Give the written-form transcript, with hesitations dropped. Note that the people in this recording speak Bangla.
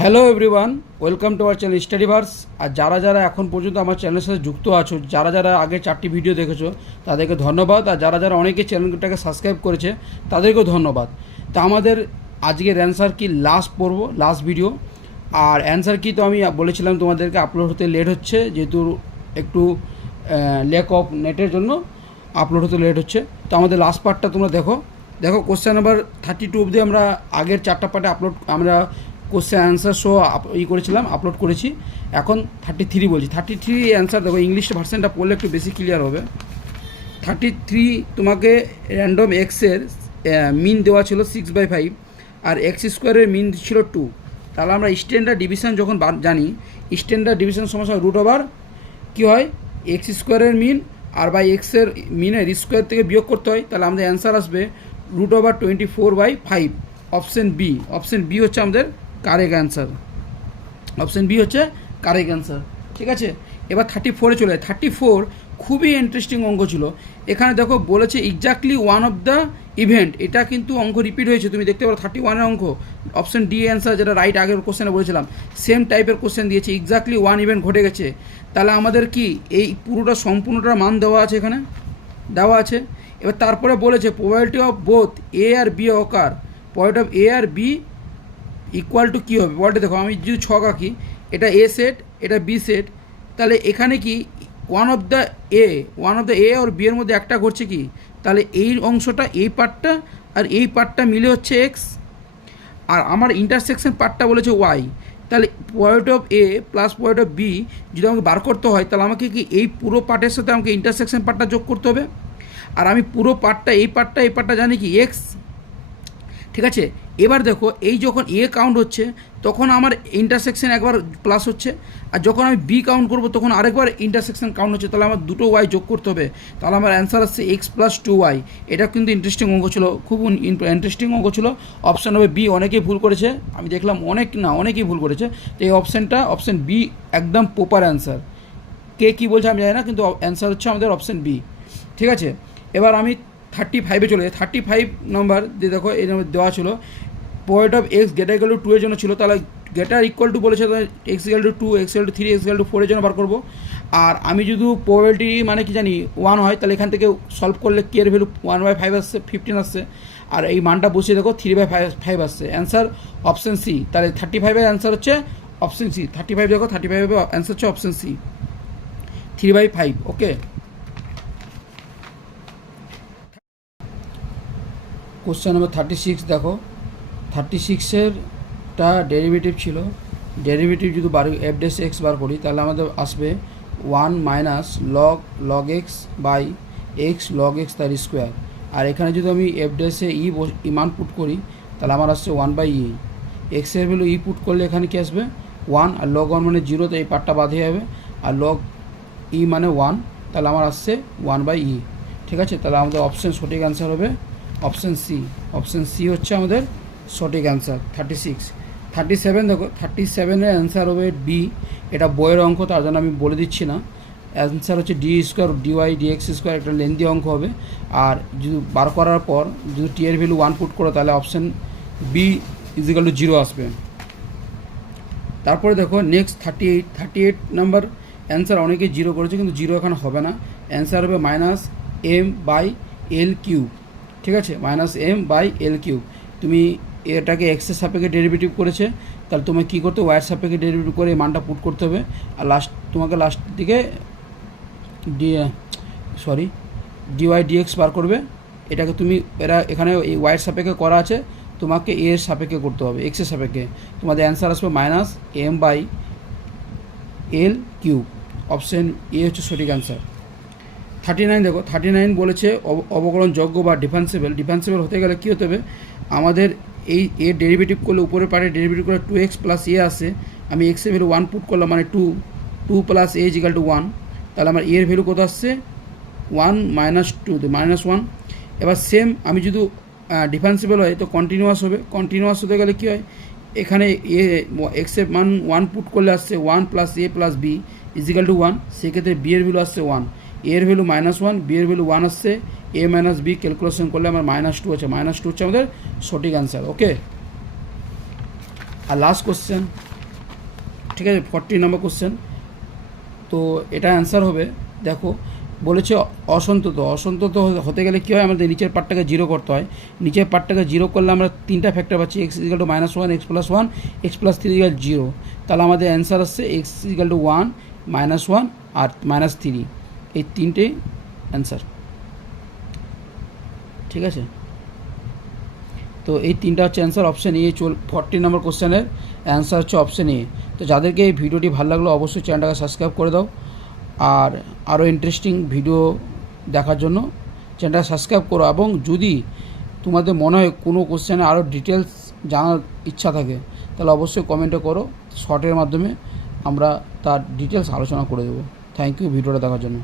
Hello everyone, welcome to our channel Studyverse. আর যারা যারা এখন পর্যন্ত আমার চ্যানেলের সাথে যুক্ত আছো, যারা যারা আগে 4টি ভিডিও দেখেছো তাদেরকে ধন্যবাদ। আর যারা যারা অনেকে চ্যানেলটাকে সাবস্ক্রাইব করেছে তাদেরকেও ধন্যবাদ। তা আমাদের আজকের অ্যান্সার কি লাস্ট পড়বো, লাস্ট ভিডিও। আর অ্যান্সার কি তো আমি বলেছিলাম তোমাদেরকে আপলোড হতে লেট হচ্ছে, যেহেতু একটু ল্যাক অফ নেটের জন্য আপলোড হতে লেট হচ্ছে। তো আমাদের লাস্ট পার্টটা তোমরা দেখো। কোশ্চেন নাম্বার 32 অবধি আমরা আগের 4টা পার্টে আমরা কোশ্চেন অ্যান্সার করেছিলাম, আপলোড করেছি। এখন 33 বলছি। 33 অ্যান্সার দেখো, ইংলিশ ভার্সনটা পড়লে একটু বেশি ক্লিয়ার হবে। 33 তোমাকে র্যান্ডম এক্সের মিন দেওয়া ছিল 6/5, আর এক্স স্কোয়ারের মিন ছিল 2। তাহলে আমরা স্ট্যান্ডার্ড ডিভিশন যখন জানি, স্ট্যান্ডার্ড ডিভিশন সমস্যা রুট ওভার কী হয়, এক্স স্কোয়ারের মিন আর বাই এক্সের মিনের স্কোয়ার থেকে বিয়োগ করতে হয়। তাহলে আমাদের অ্যান্সার আসবে রুট ওভার 24/5। অপশন বি হচ্ছে আমাদের কারেক্ট অ্যান্সার। অপশন বি হচ্ছে কারেক্ট অ্যান্সার। ঠিক আছে, এবার 34-এ চলে যায়। 34 খুবই ইন্টারেস্টিং অঙ্ক ছিল। এখানে দেখো বলেছে exactly one of the event. এটা কিন্তু অঙ্ক রিপিট হয়েছে, তুমি দেখতে পারো 31-এর অঙ্ক। অপশন ডি অ্যান্সার, যেটা রাইট আগের কোশ্চেনে বলেছিলাম, সেম টাইপের কোশ্চেন দিয়েছে, এক্স্যাক্টলি ওয়ান ইভেন্ট ঘটে গেছে। তাহলে আমাদের কি এই পুরোটা সম্পূর্ণটার মান দেওয়া আছে, এখানে দেওয়া আছে। এবার তারপরে বলেছে প্রবাবিলিটি অফ বোথ এ আর B occur. Probability of A আর বি ইকুয়াল টু কী হবে বলতে দেখো, আমি যদি ছক আঁকি, এটা এ সেট, এটা বি সেট, তাহলে এখানে কি ওয়ান অফ দ্য এ আর বি এর মধ্যে একটা ঘটছে কি, তাহলে এই অংশটা, এই পার্টটা আর এই পার্টটা মিলে হচ্ছে এক্স, আর আমার ইন্টারসেকশন পার্টটা বলেছে ওয়াই। তাহলে point of A plus point of B যদি আমাকে বার করতে হয়, তাহলে আমাকে কি এই পুরো পার্টের সাথে আমাকে ইন্টারসেকশন পার্টটা যোগ করতে হবে। আর আমি পুরো পার্টটা, এই পার্টটা জানি কি এক্স। ঠিক আছে, এবার দেখো এই যখন এ কাউন্ট হচ্ছে তখন আমার ইন্টারসেকশন একবার প্লাস হচ্ছে, আর যখন আমি বি কাউন্ট করবো তখন আরেকবার ইন্টারসেকশন কাউন্ট হচ্ছে। তাহলে আমার দুটো ওয়াই যোগ করতে হবে। তাহলে আমার অ্যান্সার আসছে x+2y। এটা কিন্তু ইন্টারেস্টিং অঙ্ক ছিল, খুব ইন্টারেস্টিং অঙ্ক ছিল। অপশান হবে বি। অনেকেই ভুল করেছে, আমি দেখলাম অনেকেই ভুল করেছে। তো এই অপশান বি একদম প্রপার অ্যান্সার। কে কী বলছে আমি জানি না, কিন্তু অ্যান্সার হচ্ছে আমাদের অপশান বি। ঠিক আছে, এবার আমি 35-এ চলে যাই। 35 নম্বর দিয়ে দেখো, এই নম্বর দেওয়া ছিল point of x greater equal to 2 এর জন্য ছিল। তাহলে গ্রেটার ইকুয়াল টু বলেছে, x equal to 2, x equal to 3, x equal to 4 এর জন্য বার করবো। আর আমি যদি প্রবাবিলিটি মানে কি জানি 1 হয়, তাহলে এখান থেকে সলভ করলে কে এর ভ্যালু 1/5 আসছে, 15 আসছে। আর এই মানটা বসিয়ে দেখো 3/5 আসছে। Answer option C. তাহলে 35-এর অ্যান্সার হচ্ছে অপশন সি। 35 দেখো, 35-এর অ্যান্সার হচ্ছে option C, 3/5। Okay, question number 36 দেখো। 36-এরটা ডেরিভেটিভ ছিল। ডেরিভেটিভ যদি এফ ড্যাশ এক্স বার করি, তাহলে আমাদের আসবে 1 minus log X by X log X তার স্কোয়ার। আর এখানে যদি আমি এফ ড্যাশে মান পুট করি, তাহলে আমার আসছে 1/e। এক্সের ভ্যালু পুট করলে এখানে কি আসবে 1, আর লগ 1 মানে 0, তো এই পার্টটা বাঁধে যাবে। আর লগ মানে 1, তাহলে আমার আসছে 1/e। ঠিক আছে, তাহলে আমাদের অপশান সঠিক অ্যান্সার হবে অপশান সি। অপশান সি হচ্ছে আমাদের সঠিক অ্যান্সার। 36। 37 দেখো, 37-এর অ্যান্সার হবে ডি। এটা বইয়ের অঙ্ক, তার জন্য আমি বলে দিচ্ছি না। অ্যান্সার হচ্ছে D square DY DX square. একটা লেন্দি অঙ্ক হবে। আর যদি বার করার পর যদি টি এর ভ্যালু 1 পুট করো, তাহলে অপশান বি ইজিক্যাল টু 0 আসবে। তারপরে দেখো নেক্সট 38 নাম্বার অ্যান্সার অনেকে 0 করেছে, কিন্তু 0 এখানে হবে না। অ্যান্সার হবে -m/l³। ঠিক আছে, -m/l³। তুমি এটাকে এক্সের সাপেক্ষে ডেরিভেটিভ করেছে, তাহলে তোমাকে কী করতে হবে, ওয়াইয়ের সাপেক্ষে ডেরিভেটিভ করে এই মানটা পুট করতে হবে। আর তোমাকে লাস্ট দিকে ডিওয়াই ডিএক্স বার করবে। এটাকে তুমি এখানে এই ওয়াইয়ের সাপেক্ষে করা আছে, তোমাকে এর সাপেক্ষে করতে হবে, এক্সের সাপেক্ষে। তোমাদের অ্যান্সার আসবে -m/l³। অপশান এ হচ্ছে সঠিক অ্যান্সার। 39 দেখো, 39 বলেছে অবকলনযোগ্য বা ডিফারেন্সিবল হতে গেলে কী হতে হবে, আমাদের এই এর ডেরিভেটিভ করলে উপরের পারে ডেরিভেটিভ করলে 2x প্লাস এ আসে। আমি এক্সের ভ্যালু 1 পুট করলাম, মানে 2 প্লাস এ ইজিক্যাল টু 1। তাহলে আমার এর ভ্যালু কত আসছে 1 - 2, -1। এবার সেম আমি যদি ডিফারেন্সিবল হয় তো কন্টিনিউয়াস হবে। কন্টিনিউয়াস হতে গেলে কী হয়, এখানে এক্সের মান 1 পুট করলে আসছে 1 plus A plus B is equal to 1। সেক্ষেত্রে বি এর ভ্যালু আসছে 1, এর ভ্যালু -1, বি এর ভ্যালু 1 আসছে। এ মাইনাস বি ক্যালকুলেশন করলে আমার -2 আছে। -2 হচ্ছে আমাদের সঠিক অ্যান্সার। ওকে, আর লাস্ট কোশ্চেন ঠিক আছে, 40 নম্বর কোশ্চেন। তো এটা অ্যান্সার হবে, দেখো বলেছে অসন্তত। অসন্তত হতে গেলে কী হয়, আমাদের নিচের পার্টটাকে জিরো করতে হয়। নিচের পার্টটাকে জিরো করলে আমরা তিনটা ফ্যাক্টর পাচ্ছি, X is equal to -1, X plus 1, X plus 3 is equal 0। তাহলে আমাদের অ্যান্সার আসছে এক্স ইজিক্যাল টু 1, -1 আর -3, এই তিনটেই অ্যান্সার। ঠিক আছে, তো এই তিনটা হচ্ছে অ্যান্সার। অপশান এ 40 নম্বর কোশ্চেনের অ্যান্সার হচ্ছে অপশান এ। তো যাদেরকে এই ভিডিওটি ভালো লাগলো অবশ্যই চ্যানেলটাকে সাবস্ক্রাইব করে দাও, আর আরও ইন্টারেস্টিং ভিডিও দেখার জন্য চ্যানেলটা সাবস্ক্রাইব করো। এবং যদি তোমাদের মনে হয় কোনো কোশ্চেনে আরও ডিটেলস জানার ইচ্ছা থাকে তাহলে অবশ্যই কমেন্টে করো, শর্টের মাধ্যমে আমরা তার ডিটেলস আলোচনা করে দেবো। থ্যাংক ইউ ভিডিওটা দেখার জন্য।